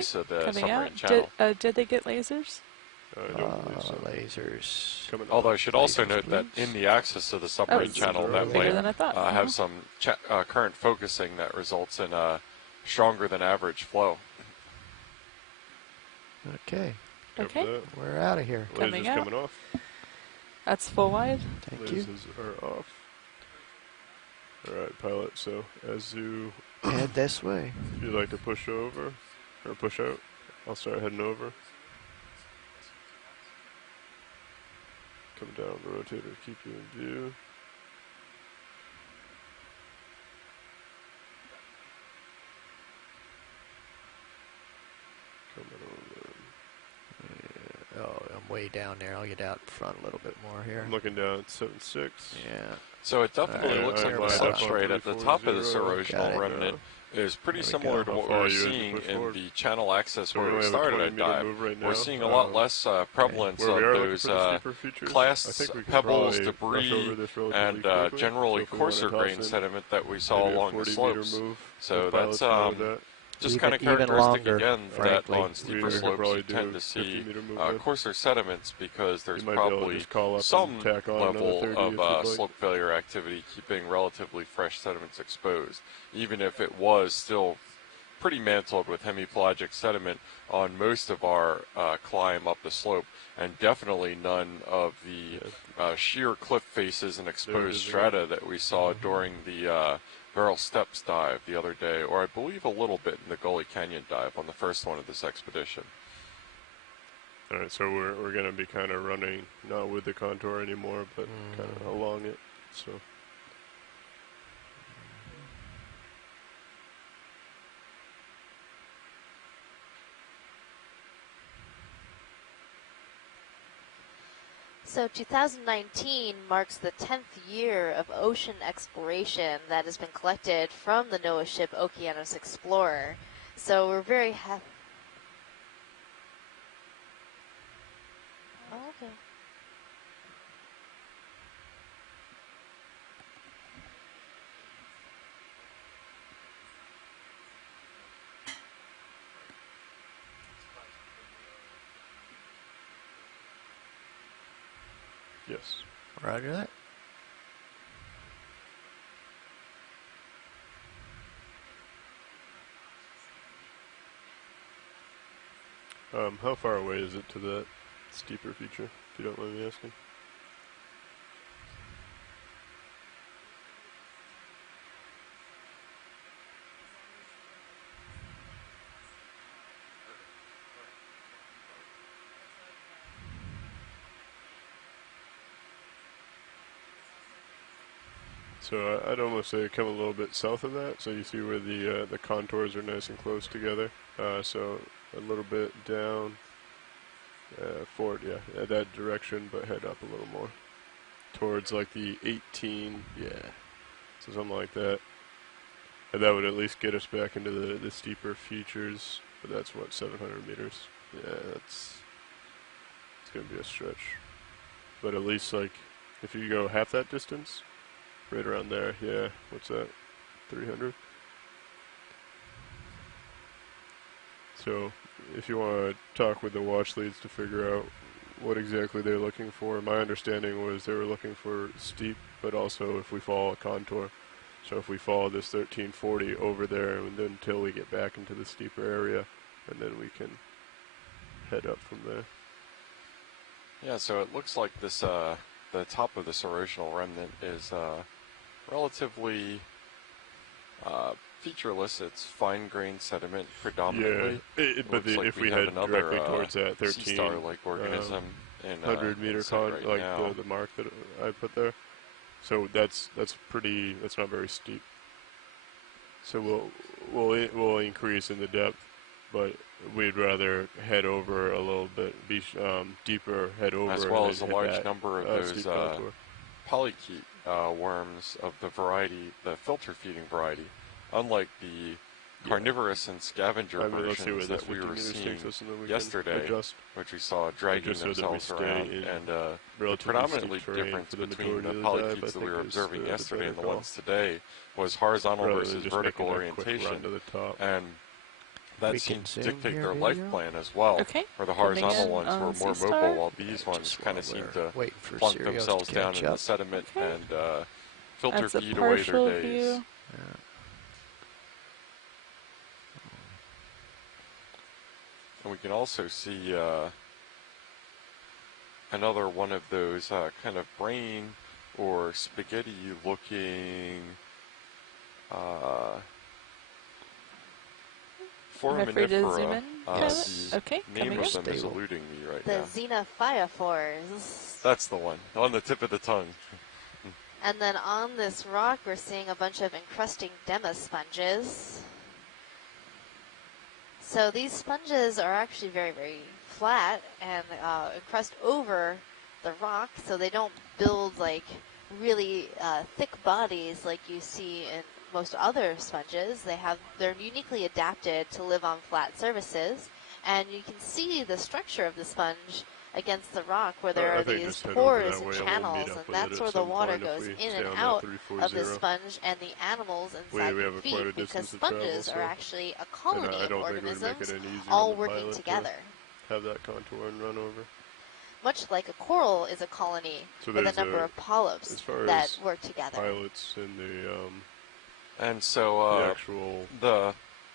So the Coming submarine out. channel. Did they get lasers? I don't believe so. Lasers. Although I should also Lasers, note that in the axis of the submarine channel, that bigger might than I thought. have some current focusing that results in a stronger than average flow. Okay. Okay. We're out of here. Coming out. Coming off. That's full wide. Thank you. Lasers are off. Alright, pilot, so as you Head this way. if you'd like to push over or push out, I'll start heading over. Come down the rotator to keep you in view. Coming over. Yeah. Oh, I'm way down there. I'll get out front a little bit more here. I'm looking down at 7.6. Yeah. So it definitely looks like the substrate at the top of this 340. erosional remnant is pretty similar to what we're seeing in the channel axis where we started at dive. We're seeing a lot less prevalence of those clasts, pebbles, debris, and generally coarser grain sediment that we saw along the slopes. So that's just kind of characteristic again that on steeper slopes you tend to see coarser sediments because there's probably some level of slope failure activity keeping relatively fresh sediments exposed, even if it was still pretty mantled with hemipelagic sediment on most of our climb up the slope, and definitely none of the sheer cliff faces and exposed strata that we saw during the Barrel Steps dive the other day, or I believe a little bit in the Gully Canyon dive on the first one of this expedition. Alright, so we're going to be kind of running, not with the contour anymore, but kind of along it, so. So 2019 marks the 10th year of ocean exploration that has been collected from the NOAA ship Okeanos Explorer. So we're very happy. Oh, okay. Yes. Roger that. How far away is it to that steeper feature, if you don't mind me asking? So I'd almost say come a little bit south of that, so you see where the contours are nice and close together. So a little bit down, forward, yeah, that direction, but head up a little more towards like the 18, yeah, so something like that. And that would at least get us back into the steeper features, but that's what, 700 meters. Yeah, it's gonna be a stretch, but at least like if you go half that distance. Right around there, yeah. What's that? 300? So, if you want to talk with the watch leads to figure out what exactly they're looking for, my understanding was they were looking for steep, but also if we follow a contour. So if we follow this 1340 over there and then until we get back into the steeper area, and then we can head up from there. Yeah, so it looks like this, the top of this erosional remnant is relatively featureless. It's fine-grained sediment predominantly. Yeah, but if we head directly towards that 13 sea star-like organism in 100-meter right the mark that I put there. So that's not very steep. So we'll increase in the depth, but we'd rather head over a little bit, be deeper, head over, as well as a large number of those polychaete worms of the variety, the filter-feeding variety, unlike the carnivorous and scavenger versions that we were seeing yesterday, which we saw dragging themselves around, and the predominantly difference between the polychaetes that we were observing yesterday and the ones today was horizontal versus vertical orientation. And that seemed to dictate their life plan as well. Okay. Where the horizontal ones were more mobile, while these ones kind of seemed to plunk themselves down in the sediment and filter feed away their days. Yeah. And we can also see another one of those kind of brain or spaghetti-looking foraminifera. Okay, name of them is eluding me right now. The xenophyophores. That's the one, on the tip of the tongue. And then on this rock, we're seeing a bunch of encrusting demosponges. So these sponges are actually very, very flat and encrust over the rock, so they don't build like really thick bodies like you see in most other sponges. They're uniquely adapted to live on flat surfaces, and you can see the structure of the sponge against the rock where there are these pores and channels, and that's where the water goes in and out of the sponge and the animals inside the feed, because sponges are actually a colony of organisms all working together. Have that contour and run over. Much like a coral is a colony with a number of polyps that work together. Pilots in the and so the actual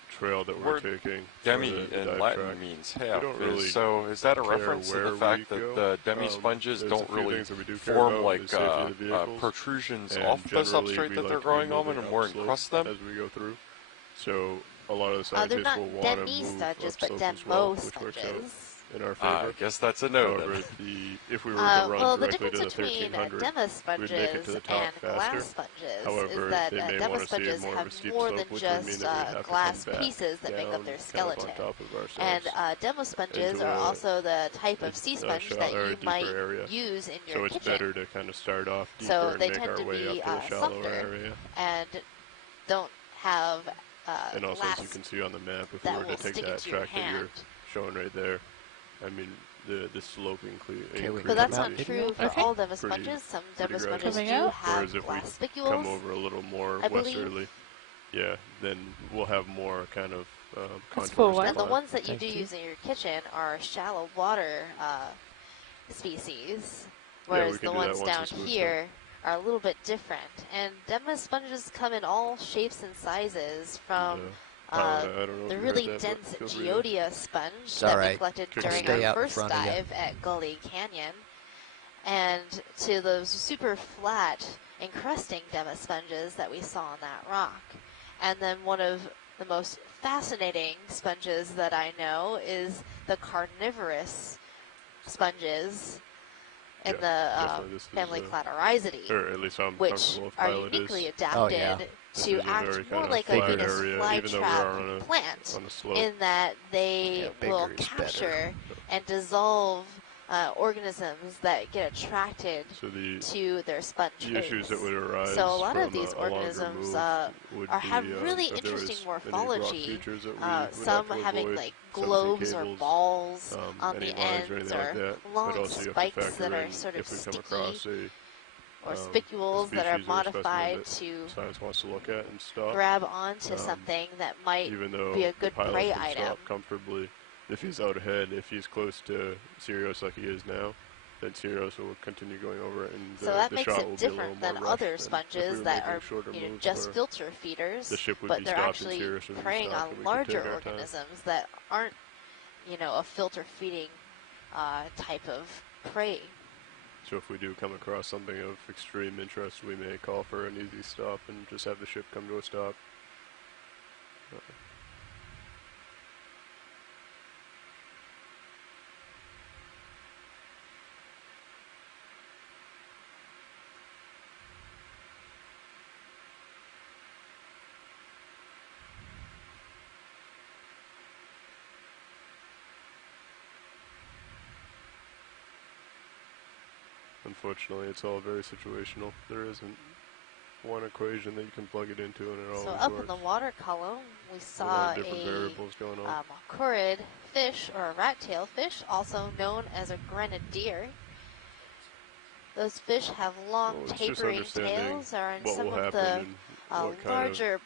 trail that we're taking. Demi in Latin means half. So is that a reference to the fact that the demi sponges don't really form like protrusions off the substrate that they're growing on and more encrust them? As we go through. So a lot of the scientists will want to move sponges, but demo sponges. In our favor. I guess that's a no. However, if we were to run directly to the 1300, 1300, we'd make it to the top faster. However, is that they may want to see more of a steep more slope, than which would mean just that we'd have glass to come back pieces that make up their skeleton. Kind of on top of And demo sponges are also the type of sea sponge that you might use in your kitchen. So it's better to kind of start off deeper and make our way up to a shallower area. And don't have and also, as you can see on the map, if we were to take that track that you're showing right there, I mean, the slope increases. But that's not true for all demo sponges. Some demo sponges do have Whereas if glass we spicules. come over a little more westerly, yeah, then we'll have more kind of contours. And the ones that you do use in your kitchen are shallow water species, whereas the ones down here are a little bit different. And demo sponges come in all shapes and sizes, from the really dense Geodia sponge that we collected during our first dive at Gully Canyon, and to those super flat encrusting demo sponges that we saw on that rock. And then one of the most fascinating sponges that I know is the carnivorous sponges in the family Cladorhizidae, or at least I'm which are uniquely adapted to act more like a Venus flytrap plant, in that they will capture and dissolve organisms that get attracted to their sponge base. So a lot of these organisms have really interesting morphology, some having like globes or balls on the ends, or long spikes that are sort of sticky, or spicules that are modified to grab onto something that might be a good prey item. Comfortably. If he's out ahead, if he's close to Sirius like he is now, then Sirius will continue going over it, and so that makes it different than other sponges that are just filter feeders, but they're actually preying on larger organisms that aren't, a filter feeding type of prey. So if we do come across something of extreme interest, we may call for an easy stop and just have the ship come to a stop. Unfortunately, it's all very situational. There isn't one equation that you can plug it into and it all works. So up in the water column, we saw a macourid fish, or a rat-tail fish, also known as a grenadier. Those fish have long tapering tails, are in some of the larger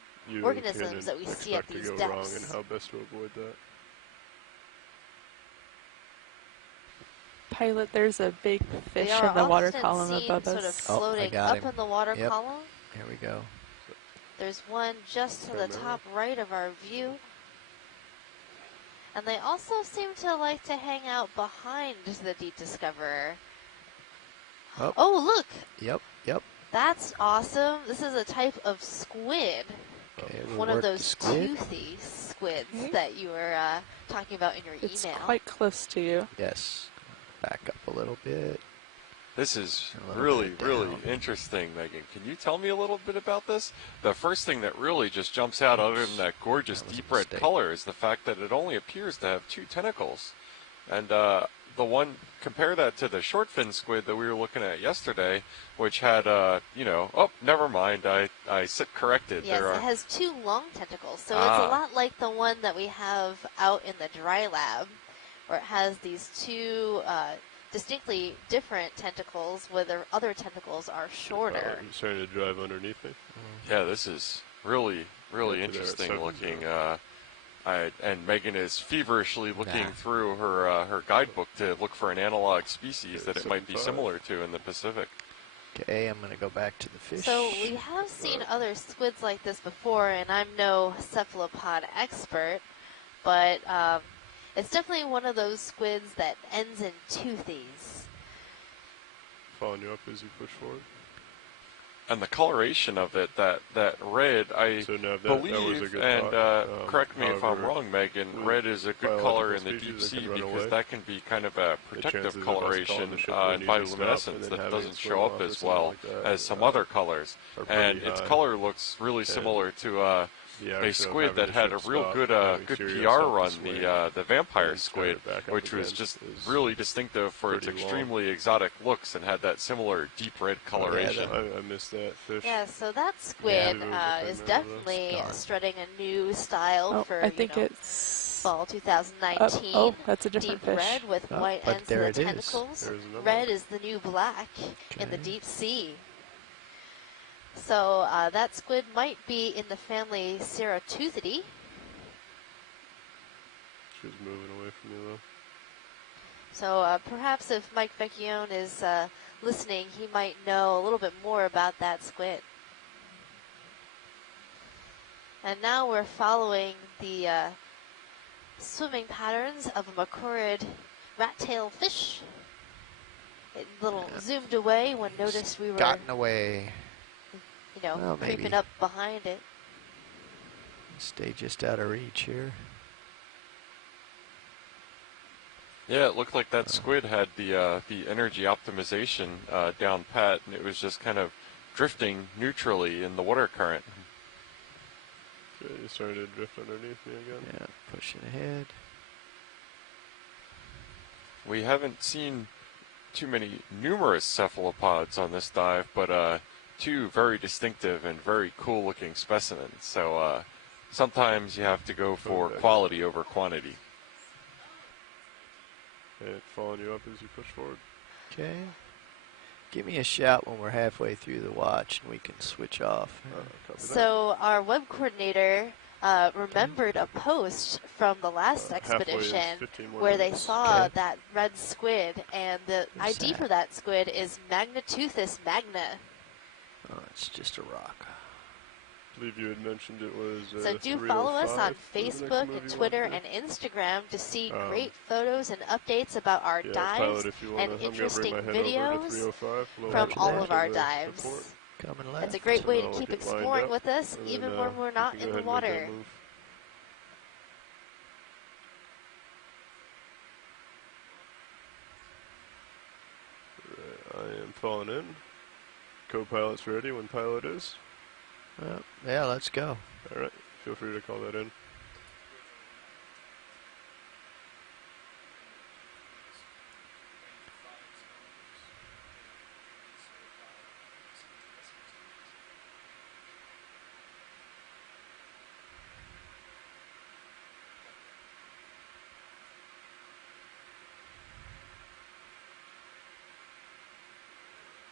organisms that we see at these depths. Wrong and how best to avoid that. Pilot, there's a big fish in the water column above us. Sort of floating up in the water column. Here we go. There's one just to the top right of our view. And they also seem to like to hang out behind the Deep Discoverer. Oh, look! Yep. That's awesome. This is a type of squid. Okay, one of those toothy squids that you were talking about in your email. It's quite close to you. Yes. Back up a little bit. This is really interesting, Megan. Can you tell me a little bit about this? The first thing that really just jumps out, other than that gorgeous deep red color, is the fact that it only appears to have 2 tentacles. And the one, compare that to the short fin squid that we were looking at yesterday, which had, oh, never mind, I sit corrected. Yes, it has 2 long tentacles, so it's a lot like the one that we have out in the dry lab, where it has these 2 distinctly different tentacles, where the other tentacles are shorter. You're starting to drive underneath me? Yeah, this is really interesting looking. And Megan is feverishly looking through her guidebook to look for an analog species that it might be similar to in the Pacific. Okay, I'm going to go back to the fish. So we have seen other squids like this before, and I'm no cephalopod expert, but it's definitely one of those squids that ends in toothies. Following you up as you push forward. And the coloration of it, that red, I believe, and correct me if I'm wrong, Megan, red is a good color in the deep sea because that can be kind of a protective coloration in bioluminescence that doesn't show up as well as some other colors. And its color looks really similar to a squid that had a real good PR run, the vampire squid, which was just really distinctive for its extremely exotic looks and had that similar deep red coloration. I missed that fish. Yeah, so that squid is definitely strutting a new style for it's fall 2019. That's a different deep fish. Red with white ends to the tentacles. Red is the new black in the deep sea. So that squid might be in the family Ceratoothidee. She's moving away from you, though. So perhaps if Mike Vecchione is listening, he might know a little bit more about that squid. And now we're following the swimming patterns of a macrorid rat-tailed fish. It zoomed away when noticed we were gotten away. Creeping up behind it. Stay just out of reach here. Yeah, it looked like that squid had the energy optimization down pat, and it was just kind of drifting neutrally in the water current. Okay, you started to drift underneath me again. Yeah, pushing ahead. We haven't seen too many numerous cephalopods on this dive, but 2 very distinctive and very cool looking specimens. So sometimes you have to go for quality over quantity. And following you up as you push forward. Okay. Give me a shout when we're halfway through the watch and we can switch off. So our web coordinator remembered a post from the last expedition where they saw that red squid, and the ID for that squid is Magnateuthis magna. Oh, it's just a rock. I believe you had mentioned it was. So do follow us on Facebook and Twitter and Instagram to see great photos and updates about our dives and interesting videos from all of our dives. It's a great way to keep exploring with us, even when we're not in the water. I am falling in. Co-pilot's ready when pilot is. Yeah, let's go. All right, feel free to call that in.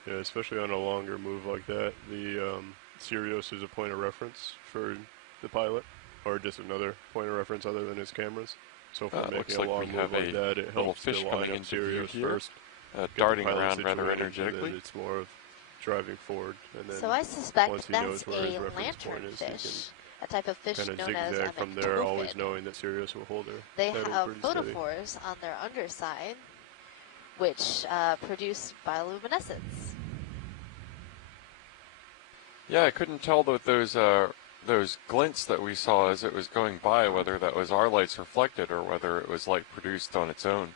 Yeah, especially on a longer move like that, the Sirius is a point of reference for the pilot, or just another point of reference other than his cameras. So if we're making a long move like that, it helps to line up Sirius first, darting around rather energetically. It's more of driving forward, and then so I suspect once he that's knows where his a reference point is, lanternfish, a type of fish kind of known as zigzag from there, always knowing that Sirius will hold her. They have photophores on their underside, which produce bioluminescence. Yeah, I couldn't tell that those glints that we saw as it was going by, whether that was our lights reflected or whether it was light produced on its own.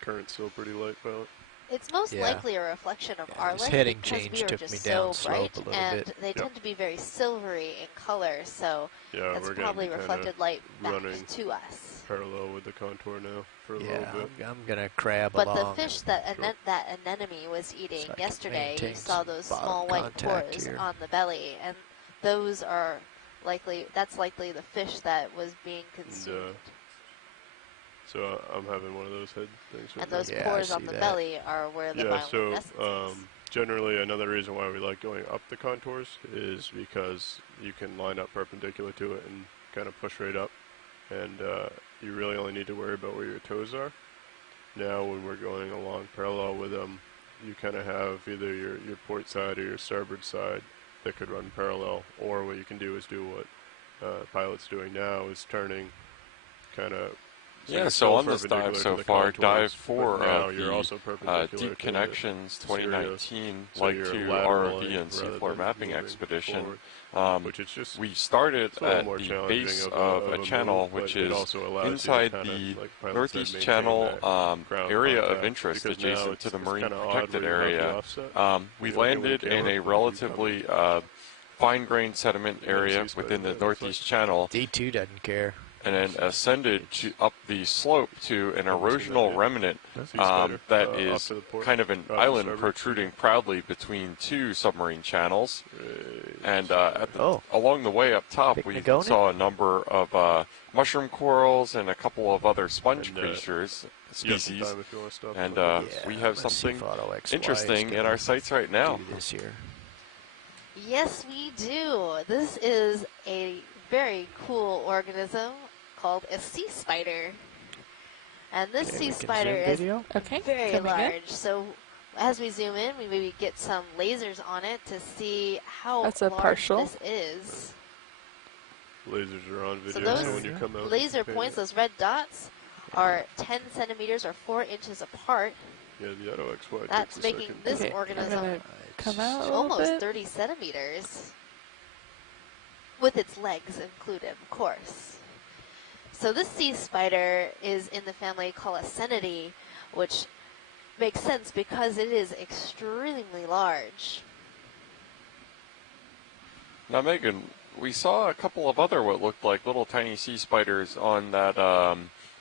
Current's still pretty light, pilot. It's most likely a reflection of our light heading because change we are took just me down so bright, slope a little and bit. they tend to be very silvery in color, so that's probably reflected light back to us. Parallel with the contour now for a little bit. I'm gonna crab along. But the fish that that anemone was eating yesterday, you saw those small white pores on the belly, and those are that's likely the fish that was being consumed. So I'm having one of those head things. And those pores on the belly are where the bioluminescence is. Generally another reason why we like going up the contours is because you can line up perpendicular to it and kind of push right up. And you really only need to worry about where your toes are. Now when we're going along parallel with them, you kind of have either your port side or your starboard side that could run parallel, or what you can do is do what pilot's doing now, is turning kind of. So on this dive so far, dive 4 of the Deep Connections 2019 Leg 2 ROV and seafloor mapping expedition. We started at the base of a channel which is inside the Northeast Channel area of interest adjacent to the Marine Protected Area. We landed in a relatively fine-grained sediment area within the Northeast Channel. D2 doesn't care. And then ascended up the slope to an erosional remnant that is kind of an island protruding proudly between two submarine channels. And along the way up top, we saw a number of mushroom corals and a couple of other sponge creatures species. And we have something interesting in our sights right now. Yes, we do. This is a very cool organism called a sea spider. And this sea spider is very large. So as we zoom in, we maybe get some lasers on it to see how large this is. Lasers are on video, so those when you come out, laser points, those red dots, are 10 centimeters or 4 inches apart. Yeah, the auto XY. That's making this organism almost 30 centimeters. With its legs included, of course. So this sea spider is in the family Colossennidae, which makes sense because it is extremely large. Now, Megan, we saw a couple of other what looked like little tiny sea spiders on that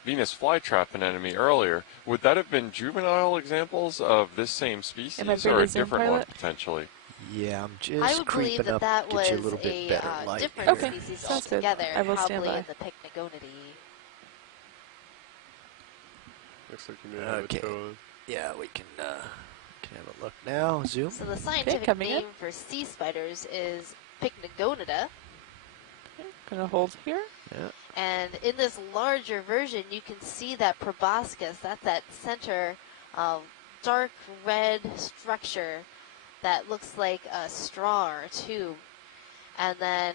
Venus flytrap anemone earlier. Would that have been juvenile examples of this same species or a different one potentially? Yeah, I'm just I would believe that that was a little bit better light different here. species altogether, probably in the Pycnogonidae. Looks like you may have a toe. Yeah, we can have a look now. Zoom. So the scientific name for sea spiders is Pycnogonida. Gonna hold here. Yeah. And in this larger version, you can see that proboscis. That's that center dark red structure that looks like a straw or a tube. And then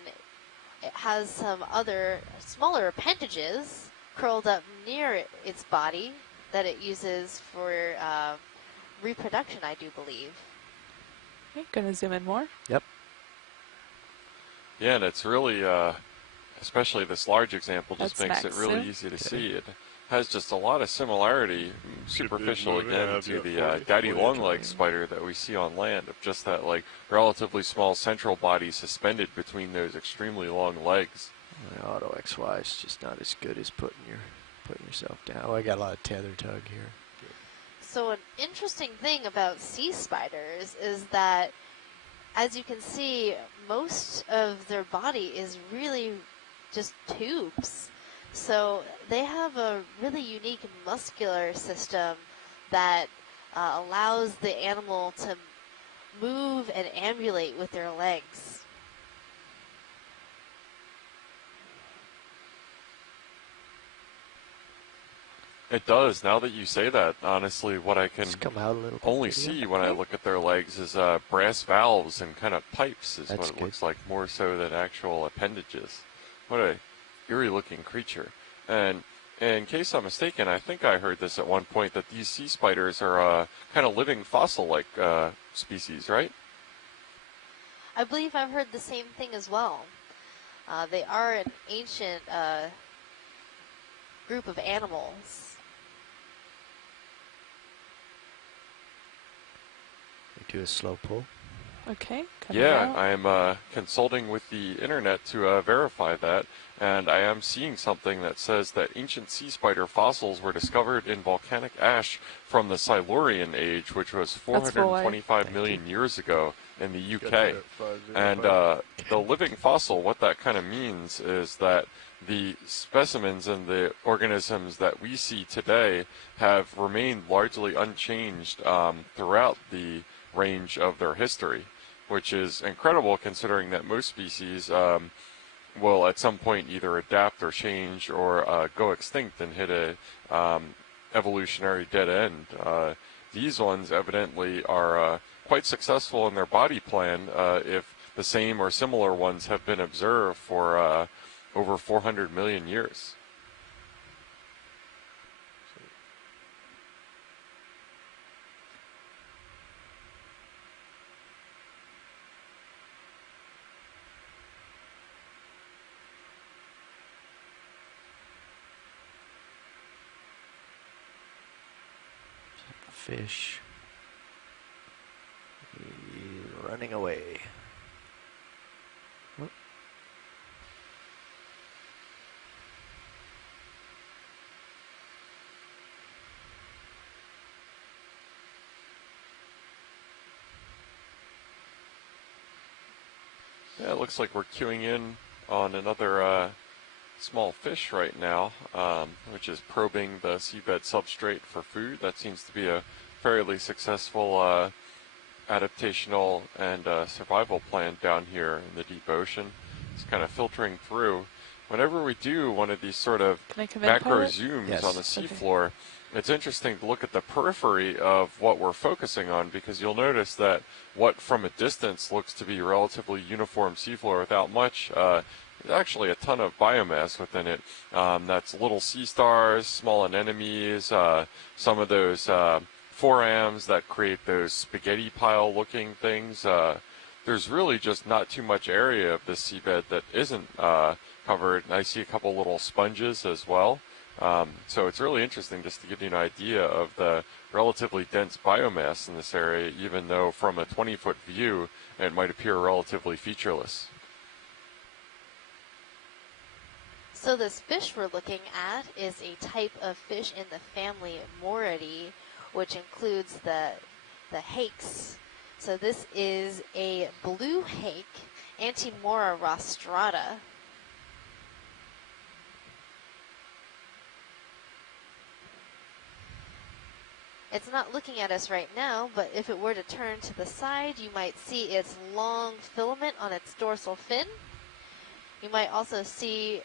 it has some other smaller appendages curled up near its body that it uses for reproduction, I do believe. Okay, gonna zoom in more. Yep. Yeah, and it's really, especially this large example, just makes it really easy to see. It has just a lot of similarity, superficial again, to the daddy long-legged spider that we see on land, of just that like relatively small central body suspended between those extremely long legs. My auto XY is just not as good as putting yourself down. Oh, I got a lot of tether tug here. So an interesting thing about sea spiders is that, as you can see, most of their body is really just tubes. So they have a really unique muscular system that allows the animal to move and ambulate with their legs. It does. Now that you say that, honestly, what I can only video. see when I look at their legs is brass valves and kind of pipes is what it looks like, more so than actual appendages. What a eerie-looking creature. And in case I'm mistaken, I think I heard this at one point, that these sea spiders are kind of living fossil-like species, right? I believe I've heard the same thing as well. They are an ancient group of animals. Do a slow pull. Okay. Yeah, I'm consulting with the internet to verify that, and I am seeing something that says that ancient sea spider fossils were discovered in volcanic ash from the Silurian age, which was 425 million years ago in the UK. And the living fossil, what that kind of means is that the specimens and the organisms that we see today have remained largely unchanged throughout the range of their history, which is incredible considering that most species will at some point either adapt or change or go extinct and hit a evolutionary dead end. These ones evidently are quite successful in their body plan if the same or similar ones have been observed for over 400 million years. Fish. He's running away. Whoop. Yeah, it looks like we're queuing in on another small fish right now, which is probing the seabed substrate for food. That seems to be a fairly successful adaptational and survival plan down here in the deep ocean. It's kind of filtering through. Whenever we do one of these sort of macro zooms on the seafloor, it's interesting to look at the periphery of what we're focusing on, because you'll notice that what from a distance looks to be relatively uniform seafloor without much there's actually a ton of biomass within it. That's little sea stars, small anemones, some of those forams that create those spaghetti pile looking things. There's really just not too much area of the seabed that isn't covered. I see a couple little sponges as well. So it's really interesting just to give you an idea of the relatively dense biomass in this area, even though from a 20-foot view it might appear relatively featureless. So this fish we're looking at is a type of fish in the family Moridae, which includes the hakes. So this is a blue hake, Antimora rostrata. It's not looking at us right now, but if it were to turn to the side, you might see its long filament on its dorsal fin. You might also see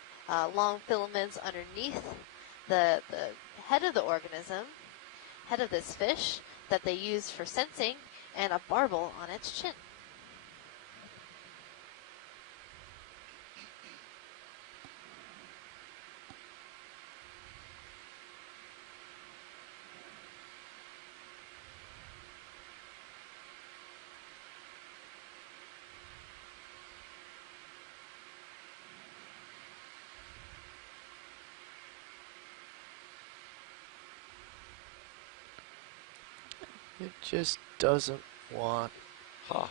long filaments underneath the head of the organism, head of this fish, that they use for sensing, and a barbel on its chin. It just doesn't want...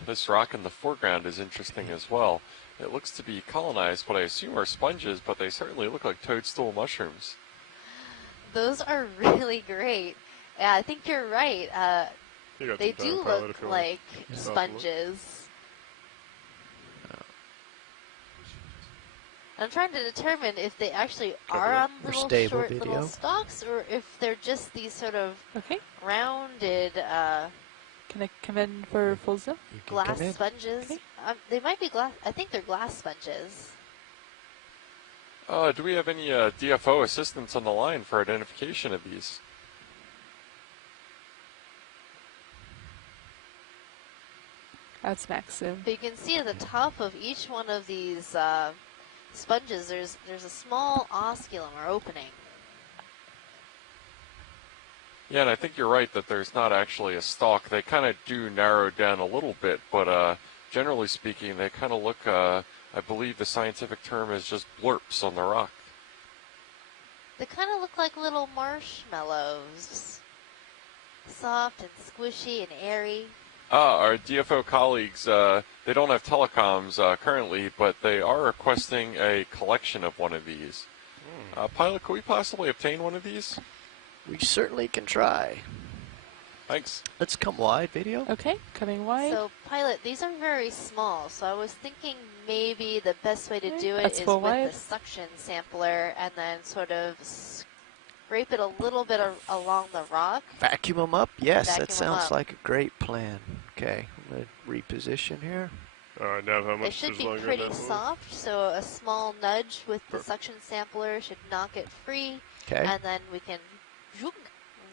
This rock in the foreground is interesting as well. It looks to be colonized, what I assume are sponges, but they certainly look like toadstool mushrooms. Those are really great. Yeah, I think you're right. They do look like sponges. I'm trying to determine if they actually are on little short little stalks, or if they're just these sort of rounded. Can I come in for full zoom? Glass sponges. Okay. They might be glass. I think they're glass sponges. Do we have any DFO assistance on the line for identification of these? That's Maxim. But you can see at the top of each one of these sponges, there's a small osculum or opening. Yeah, and I think you're right that there's not actually a stalk. They kind of do narrow down a little bit, but generally speaking, they kind of look, I believe the scientific term is just blurps on the rock. They kind of look like little marshmallows. Soft and squishy and airy. Our DFO colleagues, they don't have telecoms currently, but they are requesting a collection of one of these. Pilot, could we possibly obtain one of these? We certainly can try. Thanks. Let's come wide, video. Okay, coming wide. So, Pilot, these are very small, so I was thinking maybe the best way to do it is with wide. the suction sampler and then sort of scrape it a little bit along the rock. Vacuum them up? Yes, Vacuum that sounds like a great plan. Okay, I'm going to reposition here. Nav, how much They should be pretty soft, so a small nudge with the suction sampler should knock it free. Okay. And then we can zoom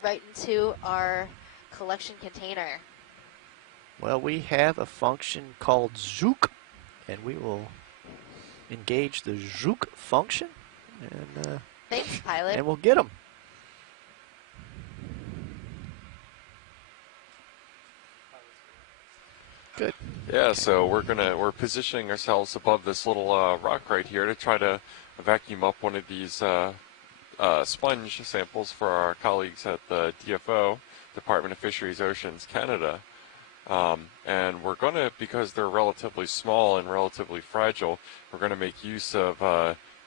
right into our collection container. Well, we have a function called zook, and we will engage the zook function, and thanks, Pilot. and we'll get them. Good. Yeah, so we're positioning ourselves above this little rock right here to try to vacuum up one of these sponge samples for our colleagues at the DFO, Department of Fisheries, Oceans, Canada. And we're going to, because they're relatively small and relatively fragile, we're going to make use of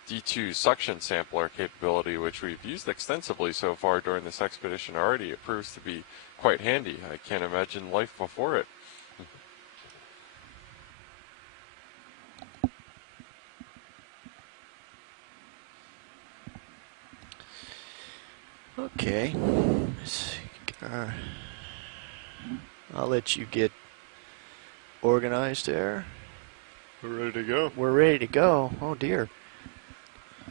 D2 suction sampler capability, which we've used extensively so far during this expedition already. It proves to be quite handy. I can't imagine life before it. Okay. I'll let you get organized there. We're ready to go. We're ready to go. Oh dear.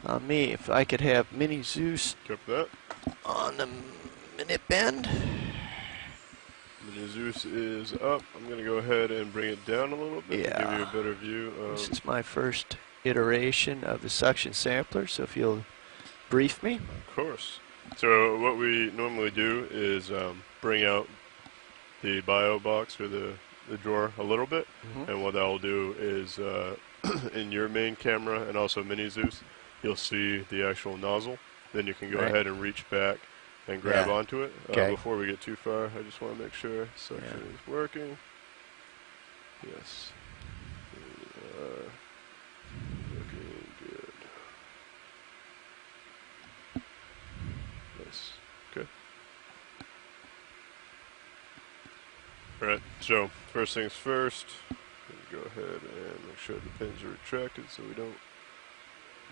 On me, if I could have Mini Zeus on the minute bend. Mini Zeus is up. I'm going to go ahead and bring it down a little bit to give you a better view. This is my first iteration of the suction sampler, so if you'll brief me. Of course. So what we normally do is bring out the bio box or the drawer a little bit, and what that will do is in your main camera and also Mini Zeus, you'll see the actual nozzle. Then you can go ahead and reach back and grab onto it. Before we get too far, I just want to make sure suction is working. Yes. Looking good. Nice. Okay. Alright, so first things first, go ahead and make sure the pins are retracted so we don't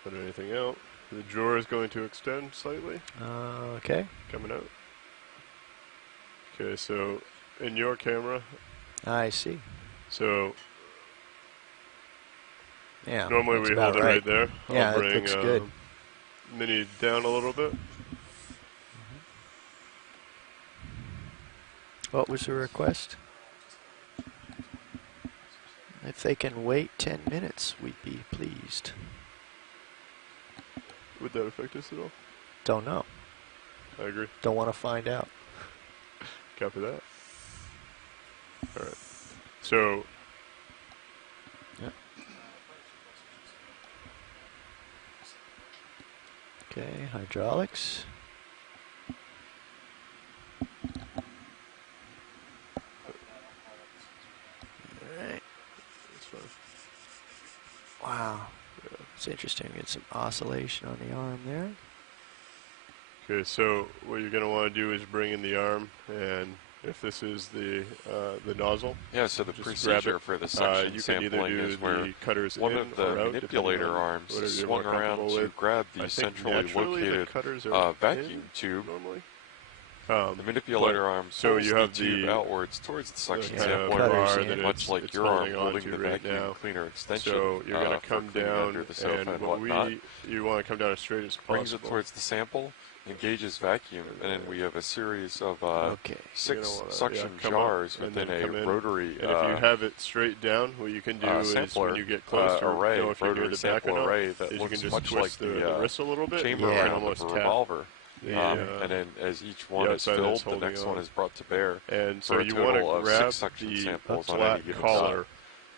put anything out. The drawer is going to extend slightly. Okay. Coming out. Okay, so in your camera. I see. So yeah, normally we hold it right there. Yeah, I'll bring it looks good. Mini down a little bit. What was the request? If they can wait 10 minutes, we'd be pleased. Would that affect us at all? Don't know. I agree. Don't want to find out. Copy that. All right. So. Yeah. Okay, hydraulics. Wow, it's interesting. Get some oscillation on the arm there. Okay, so what you're going to want to do is bring in the arm, and if this is the nozzle, yeah. So the procedure for the suction sampling is where one of the manipulator arms is swung around to grab the centrally located vacuum tube. Normally. The manipulator arm pulls the tube outwards towards the suction sampler, much like your arm holding the vacuum cleaner extension. So you're going to come down, and you want to come down as straight as possible. Brings it towards the sample, engages vacuum, and then we have a series of 6 suction jars within a rotary. And if you have it straight down, what you can do is when you get close to know if you're near the back or not, that is looks you can just much twist like the wrist a little bit, chamber around of a revolver. And then as each one is filled, the next one is brought to bear. And so you want to grab the flat collar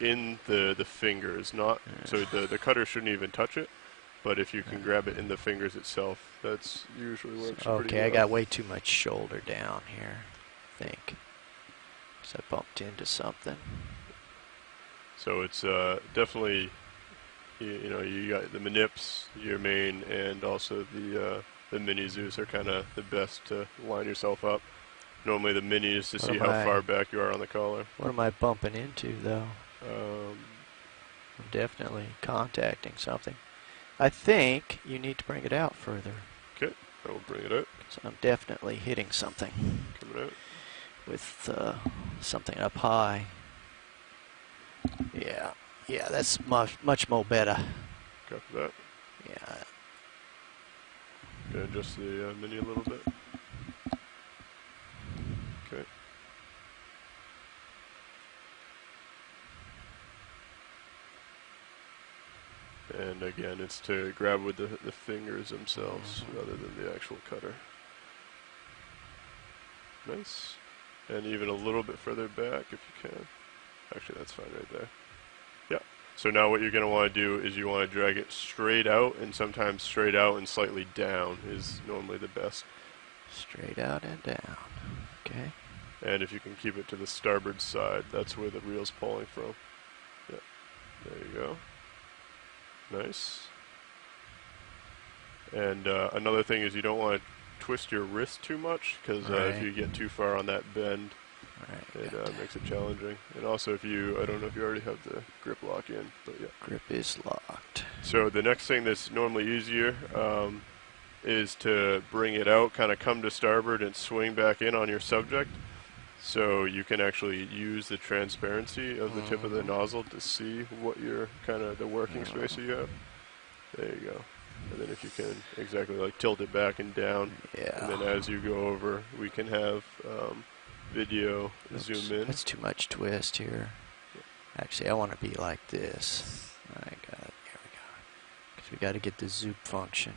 in the fingers, not so the cutter shouldn't even touch it. But if you can grab it in the fingers itself, that's usually works pretty well. Okay, I got way too much shoulder down here, I think. So I bumped into something. So it's definitely, you got the manips, your main, and also the mini Zeus are kind of the best to line yourself up. Normally the mini is to see how far back you are on the collar. What am I bumping into, though? I'm definitely contacting something. I think you need to bring it out further. Okay, I will bring it out. So I'm definitely hitting something. Coming out. With something up high. Yeah, that's much more better. Copy that. Yeah. Okay, adjust the mini a little bit. Okay. And again, it's to grab with the fingers themselves rather than the actual cutter. Nice. And even a little bit further back if you can. Actually, that's fine right there. Yeah. So now what you're going to want to do is you want to drag it straight out, and sometimes straight out and slightly down is normally the best. Straight out and down. Okay. And if you can keep it to the starboard side, that's where the reel's pulling from. Yeah. There you go. Nice. And another thing is you don't want to twist your wrist too much, because if you get too far on that bend, it makes it challenging. And also if you, I don't know if you already have the grip lock in, but yeah. Grip is locked. So the next thing that's normally easier is to bring it out, kind of come to starboard and swing back in on your subject. So you can actually use the transparency of the tip of the nozzle to see what your kind of the working space you have. There you go. And then if you can exactly like tilt it back and down, and then as you go over, we can have video zoom in. That's too much twist here. Actually, I want to be like this. I got it. Here we go. Because we got to get the zoop function.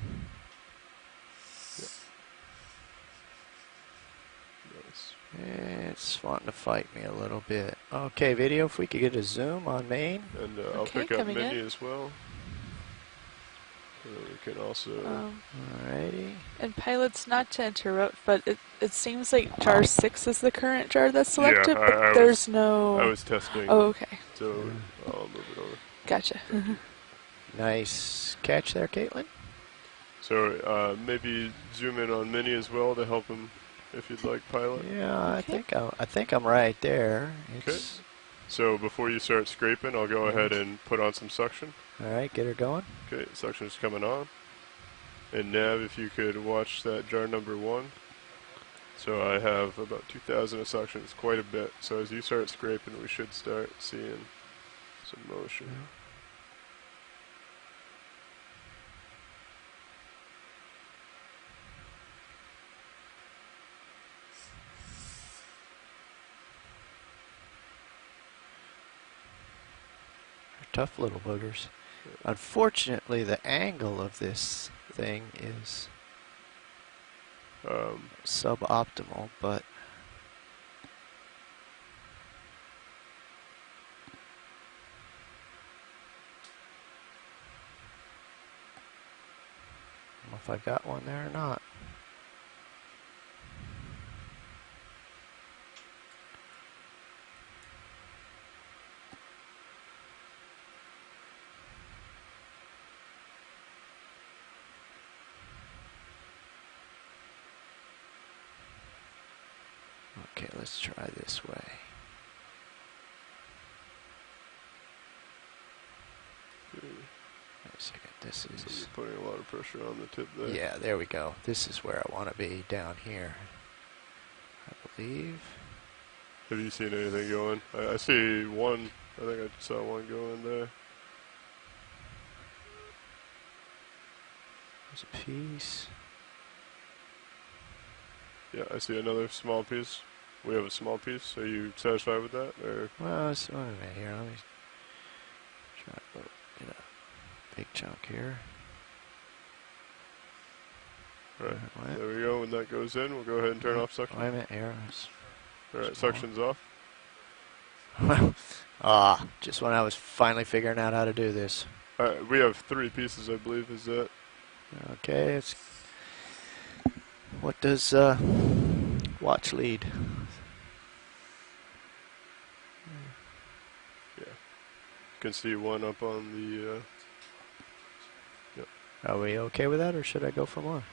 It's wanting to fight me a little bit. Okay, video, if we could get a zoom on main. And I'll pick up mini as well. We can also... Alrighty. And pilots, not to interrupt, but it seems like jar 6 is the current jar that's selected, but there's no... I was testing. Oh, okay. So I'll move it over. Gotcha. Nice catch there, Caitlin. So maybe zoom in on mini as well to help him if you'd like, pilot. Yeah, I think I'm right there. Okay. So before you start scraping, I'll go ahead and put on some suction. All right, get her going. Okay, suction's coming on. And Nav, if you could watch that jar number 1. So I have about 2,000 of suction. It's quite a bit. So as you start scraping, we should start seeing some motion. Tough little boogers. Unfortunately, the angle of this thing is suboptimal, but I don't know if I got one there or not. Okay, let's try this way. Wait a second, this is... So you're putting a lot of pressure on the tip there. Yeah, there we go. This is where I want to be, down here. leave. Have you seen anything going? I see one. I think I saw one going there. There's a piece. Yeah, I see another small piece. We have a small piece. Are you satisfied with that? Or? Well, so wait a minute here. Let me try to get a big chunk here. Right. There we go. When that goes in, we'll go ahead and turn off suction. Wait a minute here. All right, suction's off. Just when I was finally figuring out how to do this. We have 3 pieces, I believe. Is that? Okay. It's. What does watch lead? Yeah. You can see one up on the. Yep. Are we okay with that, or should I go for more?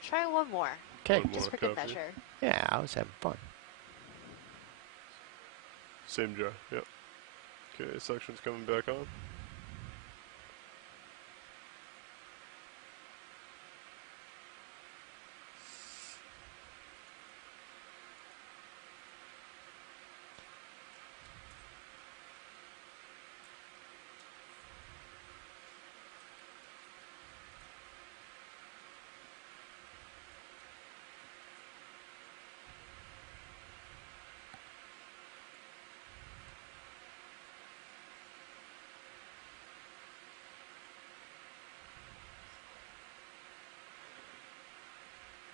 Try one more. Okay. Just for good measure. Yeah, I was having fun. Same jar. Yep. Okay, suction's coming back on.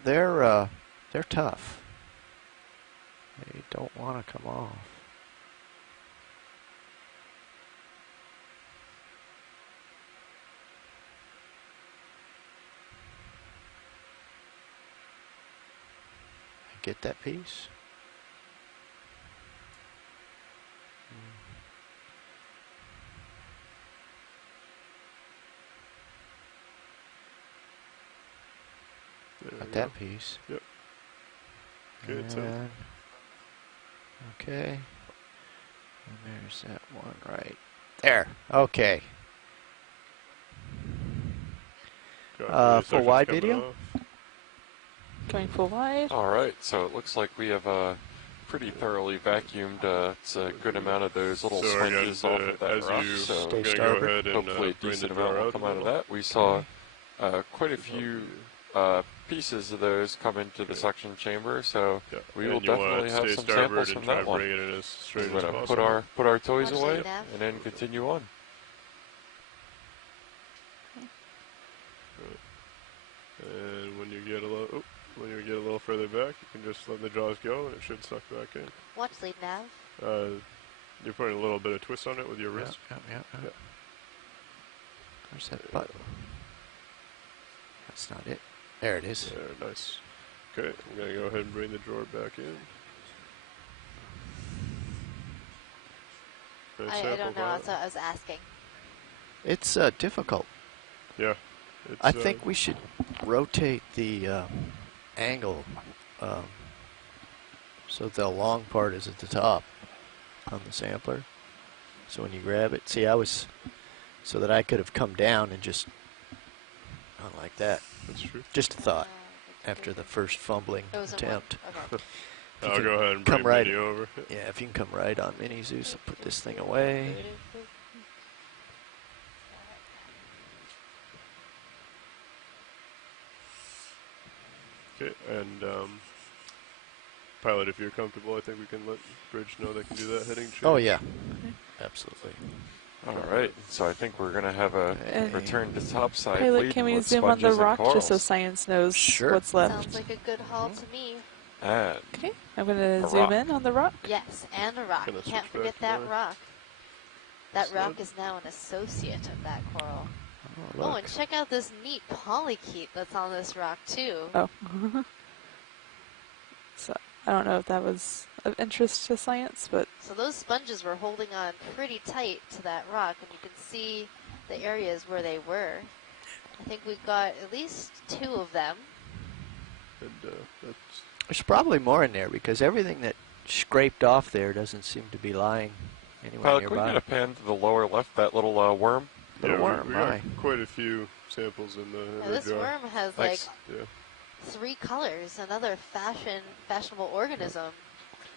They're tough. They don't want to come off. Get that piece. Got that piece. Yep. Good. Okay. And there's that one right there. Okay. Full wide video. Going full wide. All right. So it looks like we have pretty thoroughly vacuumed. It's a good amount of those little sponges off of that rock. So hopefully a decent amount will come out of that. We saw quite a few pieces of those come into the suction chamber, so we will definitely have some samples from that one. We're going to put our toys away and then continue on. And when you get a little further back, you can just let the jaws go, and it should suck back in. Watch lead nav. You're putting a little bit of twist on it with your wrist. Yeah. There's that button. That's not it. There it is. There, nice. Okay, I'm going to go ahead and bring the drawer back in. I don't know, that's what I was asking. It's difficult. Yeah. I think we should rotate the angle so the long part is at the top on the sampler. So when you grab it, see, so that I could have come down and just, not like that. That's true. Just a thought after the first fumbling attempt. Okay. I'll go ahead and bring the video over. Yeah, if you can come right on Mini Zeus, I'll put this thing away. Okay, and pilot, if you're comfortable, I think we can let Bridge know they can do that heading change. Oh, yeah. Absolutely. All right, so I think we're going to have a return to topside. Pilot, can we zoom on the rock just so science knows what's left? Sounds like a good haul to me. Okay, I'm going to zoom in on the rock. Yes, and a rock. Can't forget that rock. That rock is now an associate of that coral. Oh, and check out this neat polychaete that's on this rock, too. Oh. So, I don't know if that was of interest to science, but... So those sponges were holding on pretty tight to that rock, and you can see the areas where they were. I think we've got at least 2 of them. And there's probably more in there, because everything that scraped off there doesn't seem to be lying anywhere nearby. Can we get a pan to the lower left, that little worm? We got quite a few samples in the this jar. worm has nice. like 3 colors, another fashionable organism.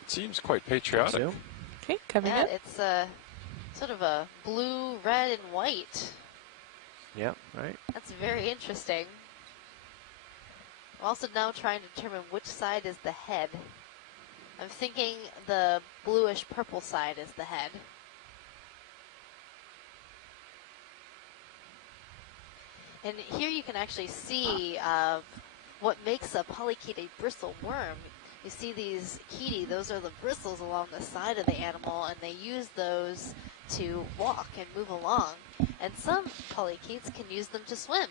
It seems quite patriotic. Okay, coming in. It's sort of a blue, red, and white. Yep, right. That's very interesting. I'm also now trying to determine which side is the head. I'm thinking the bluish purple side is the head. And here you can actually see what makes a polychaete a bristle worm. You see these chaetae, those are the bristles along the side of the animal, and they use those to walk and move along. And some polychaetes can use them to swim.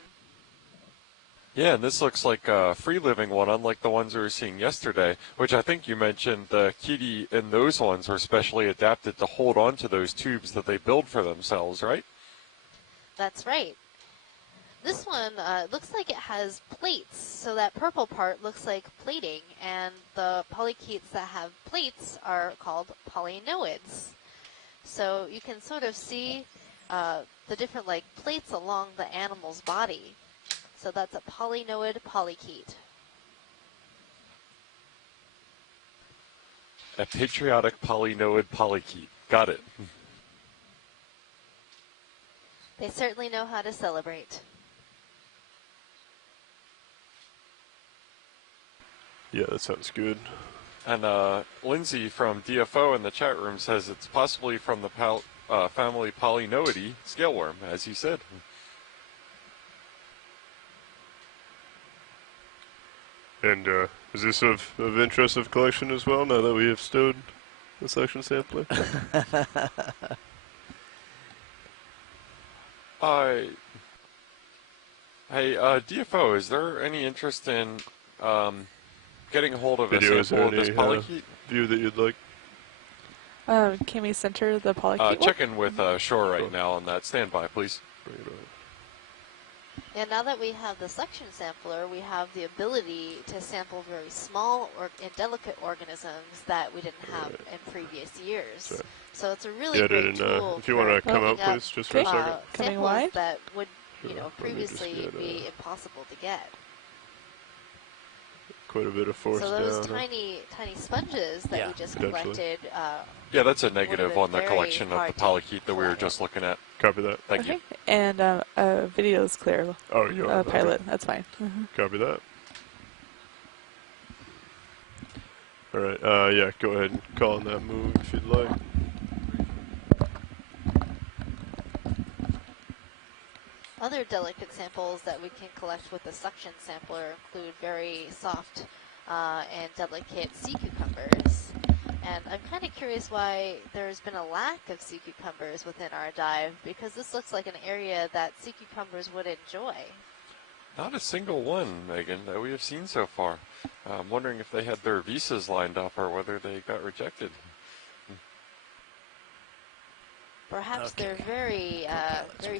Yeah, and this looks like a free-living one, unlike the ones we were seeing yesterday, which I think you mentioned the chaetae in those ones are specially adapted to hold on to those tubes that they build for themselves, right? That's right. This one looks like it has plates, so that purple part looks like plating, and the polychaetes that have plates are called polynoids. So you can sort of see the different plates along the animal's body. So that's a polynoid polychaete. A patriotic polynoid polychaete. Got it. They certainly know how to celebrate. Yeah, that sounds good. And Lindsay from DFO in the chat room says it's possibly from the family Polynoidae scale worm, as you said. And is this of interest of collection as well, now that we have stowed the selection sampler? Hey, DFO, is there any interest in getting a hold of a sample of this polychaete? View that you'd like? Can we center the polychaete? Check in with Shore right now on that. Stand by, please. Bring it on. And now that we have the suction sampler, we have the ability to sample very small and delicate organisms that we didn't have in previous years. Right. So it's a really great tool. If you want to come out, please, just for a second. Coming wide? That would, previously be impossible to get. Quite a bit of force down. So those down, tiny sponges that we just collected. Yeah, that's a negative on the collection of the polychaete that we were just looking at. Copy that. Thank you. And video is clear. Oh, you are. Pilot, that's fine. Copy that. All right. Yeah, go ahead and call on that move if you'd like. Other delicate samples that we can collect with the suction sampler include very soft and delicate sea cucumbers. And I'm kind of curious why there's been a lack of sea cucumbers within our dive, because this looks like an area that sea cucumbers would enjoy. Not a single one, Megan, that we have seen so far. I'm wondering if they had their visas lined up or whether they got rejected. Perhaps they're very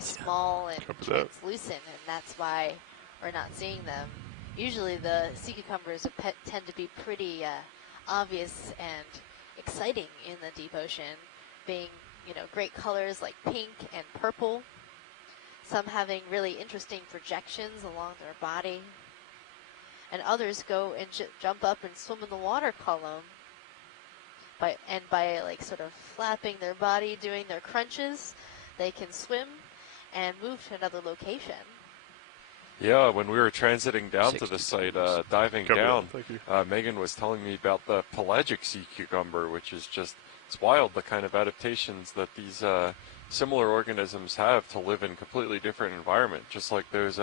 small and translucent, and that's why we're not seeing them. Usually the sea cucumbers tend to be pretty obvious and exciting in the deep ocean, being, great colors like pink and purple, some having really interesting projections along their body, and others go and jump up and swim in the water column by sort of flapping their body, doing their crunches, they can swim and move to another location. Yeah, when we were transiting down to the site, diving down, Megan was telling me about the pelagic sea cucumber, which is it's wild, the kind of adaptations that these similar organisms have to live in completely different environment, just like those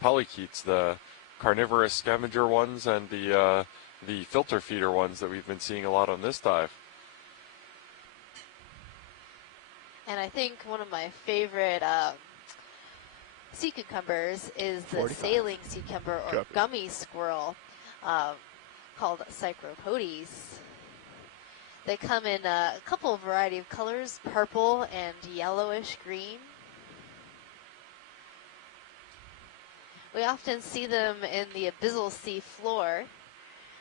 polychaetes, the carnivorous scavenger ones and the filter feeder ones that we've been seeing a lot on this dive. And I think one of my favorite sea cucumbers is the sailing sea cucumber or gummy squirrel called Cycropodes. They come in a couple of variety of colors, purple and yellowish green. We often see them in the abyssal sea floor.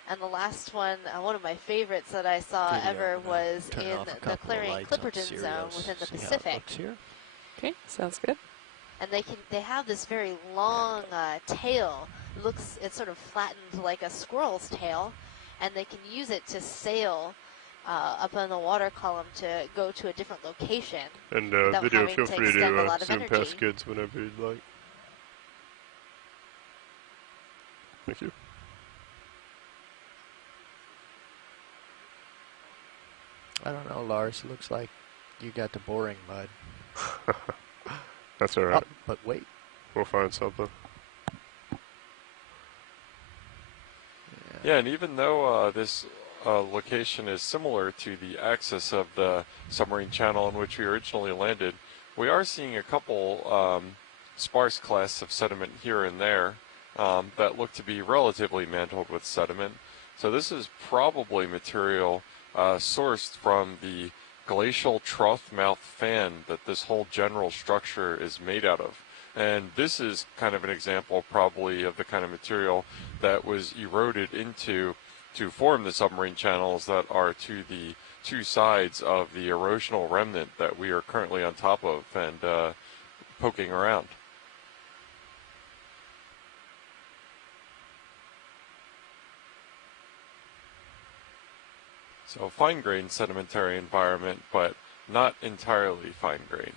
And the last one, one of my favorites that I saw ever was in the Clarion-Clipperton zone within the Pacific. Okay, sounds good. And they have this very long tail it's sort of flattened like a squirrel's tail, and they can use it to sail up on the water column to go to a different location. And video, feel free to zoom past skids whenever you'd like. Thank you. I don't know, Lars. It looks like you got the boring mud. That's all right. Oh, but wait. We'll find something. Yeah, and even though this location is similar to the axis of the submarine channel in which we originally landed, we are seeing a couple sparse clasts of sediment here and there that look to be relatively mantled with sediment. So this is probably material sourced from the glacial trough mouth fan that this whole general structure is made out of. And this is kind of an example probably of the kind of material that was eroded into to form the submarine channels that are to the two sides of the erosional remnant that we are currently on top of and poking around. So fine-grained sedimentary environment, but not entirely fine-grained.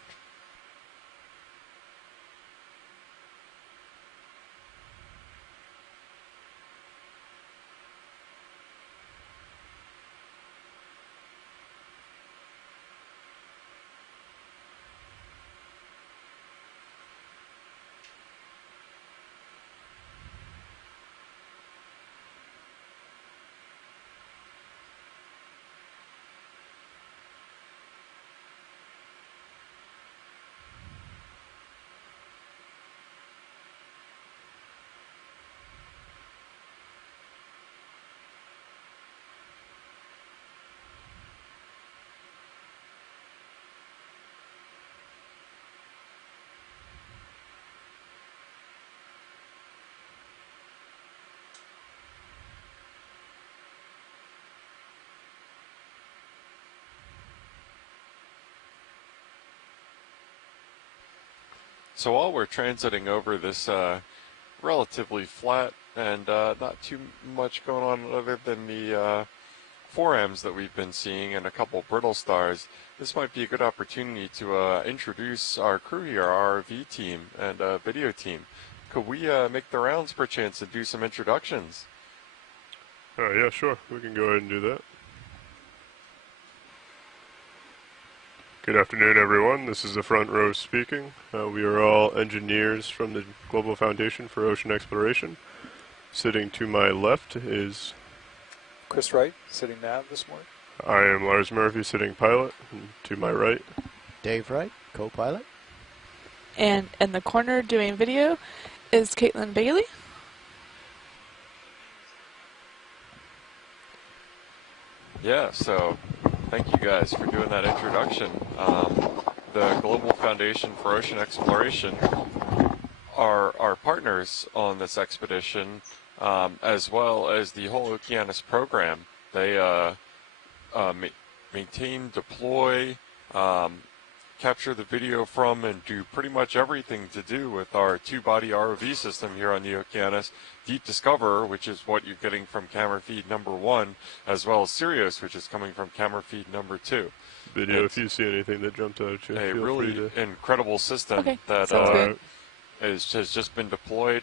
So while we're transiting over this relatively flat and not too much going on other than the forams that we've been seeing and a couple brittle stars, this might be a good opportunity to introduce our crew here, our ROV team and video team. Could we make the rounds perchance and do some introductions? Yeah, sure. We can go ahead and do that. Good afternoon, everyone. This is the front row speaking. We are all engineers from the Global Foundation for Ocean Exploration. Sitting to my left is Chris Wright, sitting nav this morning. I am Lars Murphy, sitting pilot. And to my right, Dave Wright, co-pilot. And in the corner doing video is Caitlin Bailey. Yeah, so thank you guys for doing that introduction. The Global Foundation for Ocean Exploration are our partners on this expedition, as well as the whole Okeanos program. They maintain, deploy, capture the video from, and do pretty much everything to do with our two-body ROV system here on the Okeanos. Deep Discoverer, which is what you're getting from camera feed number 1, as well as Sirius, which is coming from camera feed number 2. Video, if you see anything that jumped out at you, a really incredible system that has just been deployed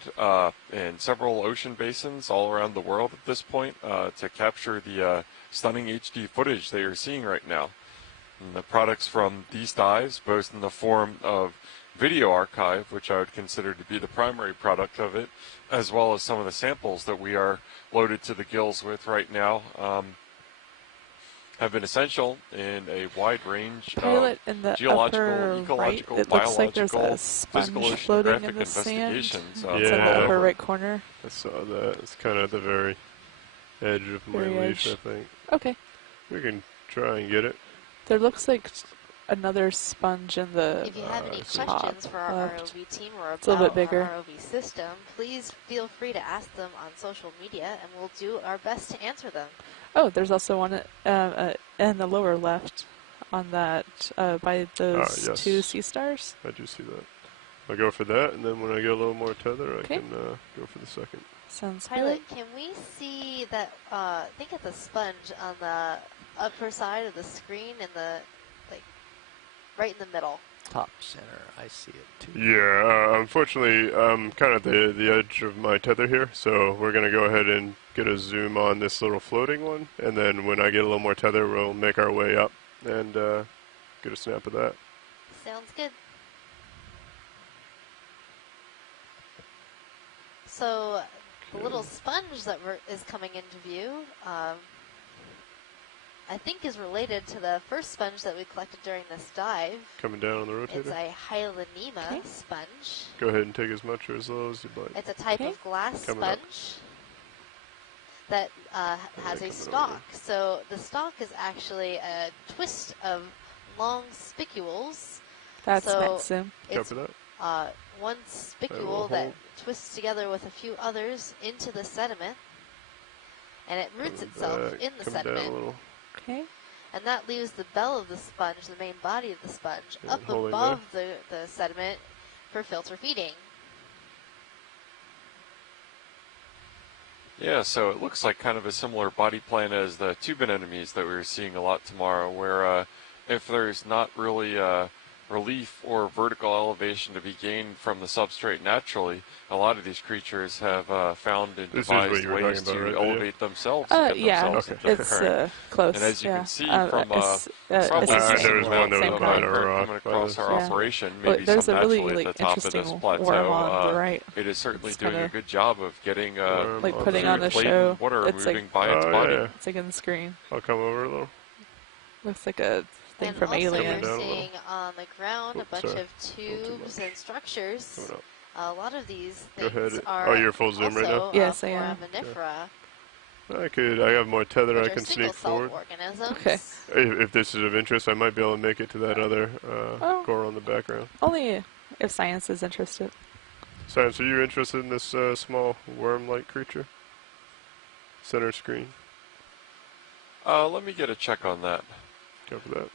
in several ocean basins all around the world at this point to capture the stunning HD footage that you're seeing right now. And the products from these dives, both in the form of video archive, which I would consider to be the primary product of it, as well as some of the samples that we are loaded to the gills with right now, have been essential in a wide range of geological, ecological, right, biological, physical oceanographic investigations. In the upper right corner. I saw that. It's kind of at the very edge of my leash, I think. Okay. We can try and get it. There looks like another sponge in the If you have any questions for our ROV team or about our ROV system, please feel free to ask them on social media, and we'll do our best to answer them. Oh, there's also one in the lower left on that by those yes. 2 sea stars. I do see that. I'll go for that, and then when I get a little more tether, I can go for the second. Sounds Pilot, good. can we see that, I think it's a sponge on the upper side of the screen in the, like, right in the middle? Top center, I see it too. Yeah, unfortunately, I'm kind of at the edge of my tether here, so we're going to go ahead and get a zoom on this little floating one, and then when I get a little more tether, we'll make our way up and get a snap of that. Sounds good. So the little sponge that is coming into view, I think is related to the first sponge that we collected during this dive. Coming down on the rotator? It's a Hylanema sponge. Go ahead and take as much or as little as you'd like. It's a type of glass sponge that has a stalk. So the stalk is actually a twist of long spicules. That's Maxim. It's one spicule that twists together with a few others into the sediment, and it roots itself in the sediment. Okay. And that leaves the bell of the sponge, the main body of the sponge, up above the sediment for filter feeding. Yeah, so it looks like kind of a similar body plan as the tube anemones that we were seeing a lot tomorrow, where if there's not really relief or vertical elevation to be gained from the substrate naturally, a lot of these creatures have found and devised ways to elevate themselves. It's close. And as you can see from probably coming across our operation, maybe there's some a really naturally at the top of this plateau, it is certainly doing a good job of getting like putting on the show. Water it's moving by its body. Yeah. It's like in the screen. I'll come over a little. Looks like a thing from Alien. We're seeing on the ground a bunch of tubes and structures. A lot of these things are you're full zoom right now? Yes, I am. Foraminifera. I have more tether I can sneak forward. Organisms. Okay. If this is of interest, I might be able to make it to that other coral in the background. Only if science is interested. Science, are you interested in this small worm-like creature? Center screen. Let me get a check on that. Go for that.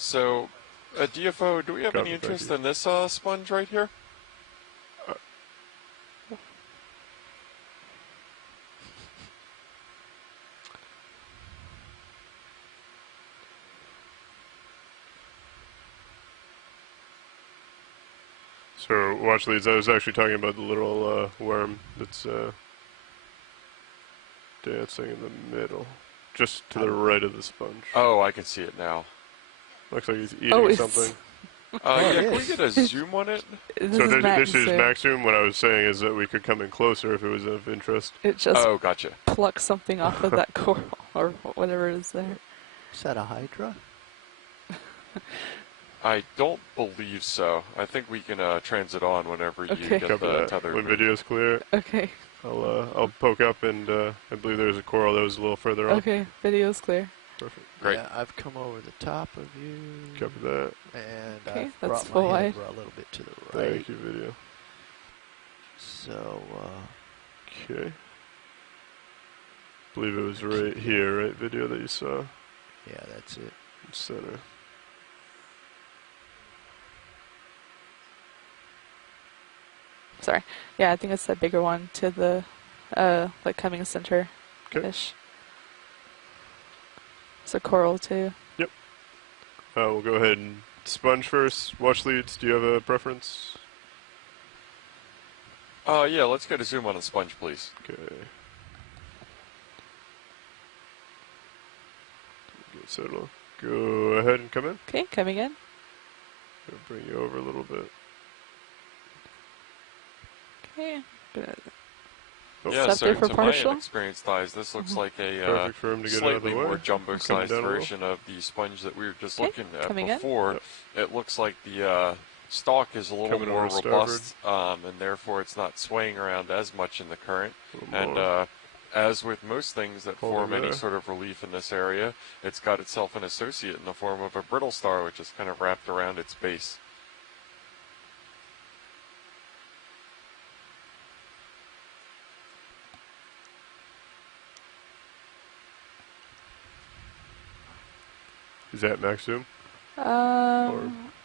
So, DFO, do we have any interest in this sponge right here? So, watch leads. I was actually talking about the little worm that's dancing in the middle, just to the right of the sponge. Oh, I can see it now. Looks like he's eating something. Yeah, can we get a zoom on it? This is max zoom. What I was saying is that we could come in closer if it was of interest. It just gotcha. Plucks something off of that coral or whatever is there. Is that a hydra? I don't believe so. I think we can transit on whenever you get the tether. When video's clear. Okay. I'll poke up and I believe there's a coral that was a little further on. Okay, video's clear. Perfect. Great. Yeah, I've come over the top of you. Copy that. And I've that's brought my head a little bit to the right. Thank you, video. So, okay. Believe it was right here, right? Video that you saw. Yeah, that's it. Center. Sorry. Yeah, I think it's the bigger one to the, like coming center-ish. Okay. It's a coral too. Yep. We'll go ahead and sponge first. Watch leads. Do you have a preference? Yeah, let's get a zoom on the sponge, please. Okay. Get settled. Go ahead and come in. Okay, coming in. Gonna bring you over a little bit. Okay. Yeah, so to my inexperienced eyes, this looks like a slightly more jumbo-sized version of the sponge that we were just looking at before. Yep. It looks like the stalk is a little more robust, and therefore it's not swaying around as much in the current. And as with most things that form any sort of relief in this area, it's got itself an associate in the form of a brittle star, which is kind of wrapped around its base. Is that max zoom?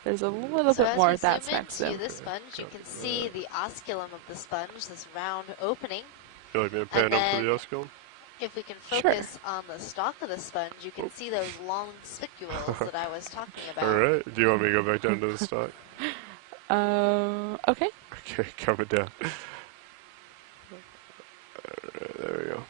There's a little bit more. That's maximum. So as we zoom into the sponge, you can see the osculum of the sponge, this round opening. You like me to pan up to the osculum? If we can focus on the stalk of the sponge, you can see those long spicules that I was talking about. All right. Do you want me to go back down to the stalk? Okay. Okay, coming down. Alright, there we go.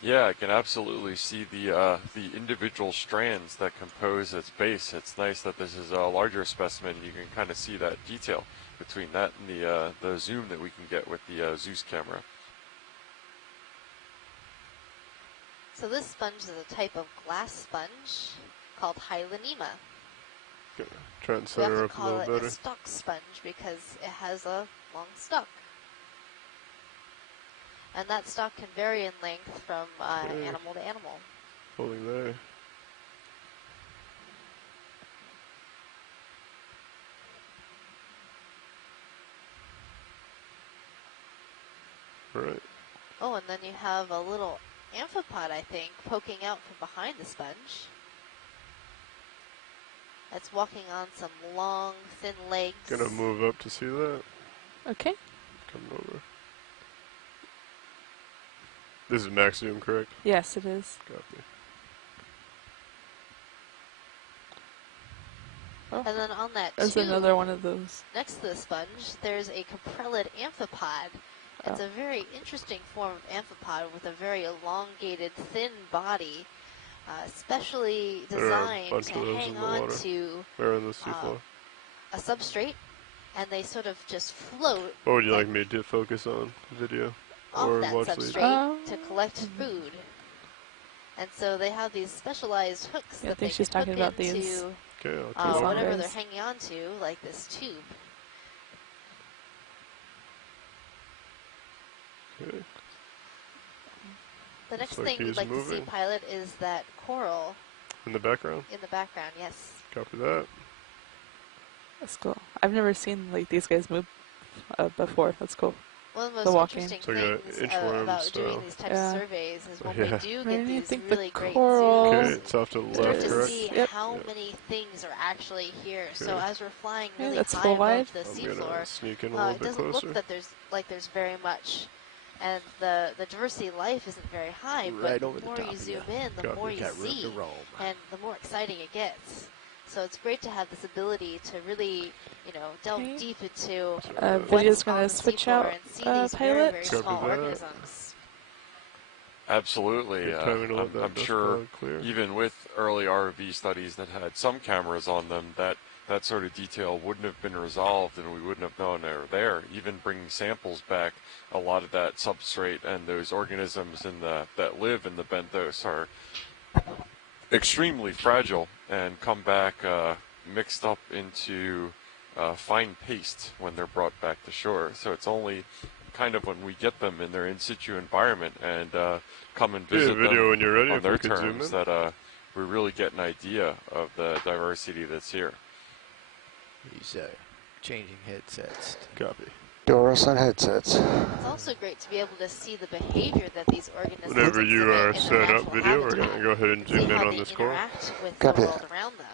Yeah, I can absolutely see the individual strands that compose its base. It's nice that this is a larger specimen. You can kind of see that detail between that and the zoom that we can get with the Zeus camera. So this sponge is a type of glass sponge called Hylanema. Okay. Try and center her up a little better. We have to call it a stalk sponge because it has a long stalk. And that stalk can vary in length from animal to animal. Holding there. Right. Oh, and then you have a little amphipod, I think, poking out from behind the sponge. It's walking on some long, thin legs. Gonna move up to see that. Okay. Coming over. This is max zoom, correct? Yes, it is. Copy. Oh. And then on that There's another one of those. Next to the sponge, there's a caprellid amphipod. It's a very interesting form of amphipod with a very elongated, thin body, specially designed to hang on to a substrate, and they sort of just float. What would you like me to focus on? Video? Off that substrate to collect food. And so they have these specialized hooks that they can hook into whatever they're hanging on to, like this tube. Okay. The next thing we'd like to see, pilot, is that coral. In the background? In the background, yes. Copy that. That's cool. I've never seen like these guys move before. That's cool. One of the most interesting things about doing these types of surveys is when we do get these really great zooms, okay, it's off to the left, to see how many things are actually here. So as we're flying really high above the seafloor, it doesn't look that there's very much. And the diversity of life isn't very high, but the more you zoom in, the more you see, and the more exciting it gets. So it's great to have this ability to really, delve deep into video's going to switch out, and see these pilot. very small organisms. Absolutely. I'm sure even with early ROV studies that had some cameras on them, that sort of detail wouldn't have been resolved and we wouldn't have known they were there. Even bringing samples back, a lot of that substrate and those organisms that live in the benthos are extremely fragile and come back mixed up into fine paste when they're brought back to shore. So it's only kind of when we get them in their in situ environment and come and visit them when you're ready, on their terms that we really get an idea of the diversity that's here. He's changing headsets. Copy. Doris on headsets. It's also great to be able to see the behavior that these organisms Whenever you are set up video, we're going to go ahead and zoom in on this coral. With the world around them.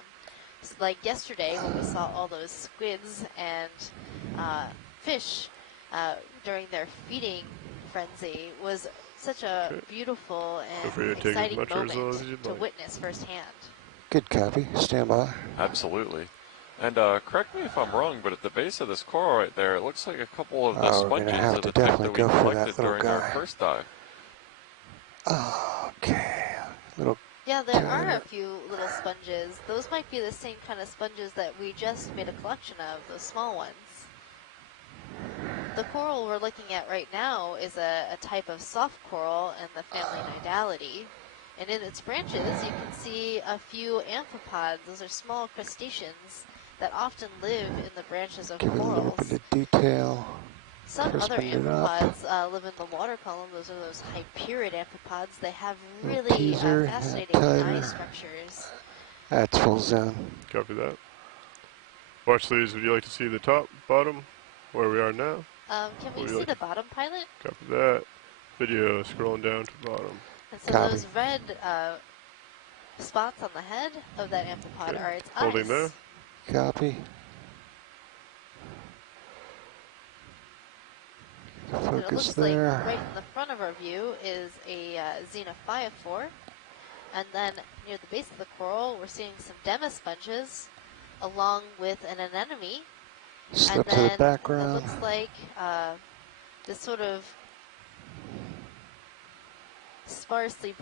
So like yesterday when we saw all those squids and fish during their feeding frenzy was such a beautiful and exciting moment to witness firsthand. Good copy. Stand by. Absolutely. And correct me if I'm wrong, but at the base of this coral right there, it looks like a couple of the sponges of the type that we collected during our first dive. Okay. Yeah, there are a few little sponges. Those might be the same kind of sponges that we just made a collection of, those small ones. The coral we're looking at right now is a type of soft coral in the family Nidalidae. And in its branches, you can see a few amphipods. Those are small crustaceans that often live in the branches of corals. A little bit of detail. Some other amphipods live in the water column. Those are those hyperid amphipods. They have really fascinating eye structures. That's full zoom. Copy that. Watch these. Would you like to see the top, bottom, where we are now? Can we see the bottom, pilot? Copy that. Video scrolling down to the bottom. And so those red spots on the head of that amphipod are its eyes. Holding there. Copy. And it looks there. like right in the front of our view is a xenophyophore. And then near the base of the coral, we're seeing some demisponges along with an anemone. Slip and to then the background. It looks like this sort of sparsely